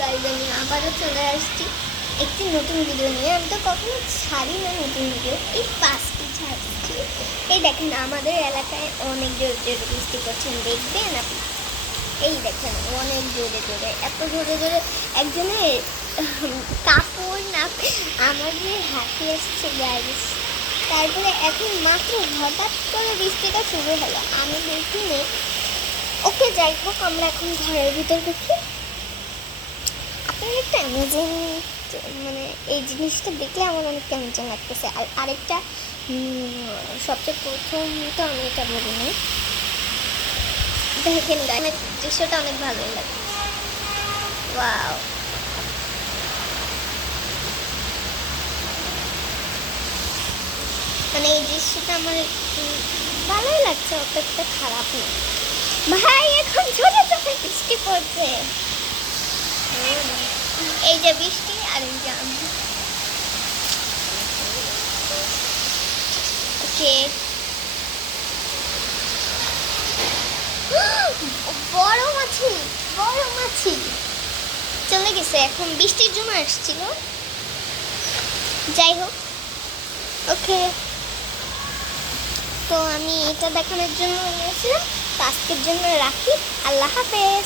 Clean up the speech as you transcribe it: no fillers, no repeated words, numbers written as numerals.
Guys আমি আবারও চলে আসছি একটি নতুন ভিডিও নিয়ে। আমি তো কখনো ছাড়ি না নতুন ভিডিও, এই ফার্স্টই ছাড়ছি। এই দেখেন আমাদের এলাকায় অনেক জোরে জোরে বৃষ্টি করছেন, দেখবেন আপনি। এই দেখেন অনেক জোরে জোরে, এত জোরে জোরে একজনের কাপড় না আমাদের হাতে এসছে গাইজ। তারপরে এখন মাত্র হঠাৎ করে বৃষ্টিটা শুরু হলো, আমি দেখিনি। ওকে যাই হোক, আমরা এখন ঘরের ভিতর ঢুকি। আপনার একটা অ্যামাজন, মানে এই জিনিসটা দেখলে আমার অনেক কেমন লাগতেছে। আর আরেকটা সবচেয়ে প্রথম তো আমি এটা বলি না, দেখেন গানের দৃশ্যটা অনেক ভালোই লাগে। ওয়াও, মানে এই দৃশ্যটা আমার ভালোই লাগছে, অতটা খারাপ না। ভাই এখন ছোট ছোট বৃষ্টি পড়ছে, এই যে বৃষ্টি আর এই যে আমি। ওকে, বড় মাছি, বড় মাছি চলে গেছে, এখন বৃষ্টির জন্য আসছিল। যাই হোক, ওকে, তো আমি এটা দেখানোর জন্য নিয়েছিলাম। তো আজকের জন্য রাখি, আল্লাহ হাফেজ।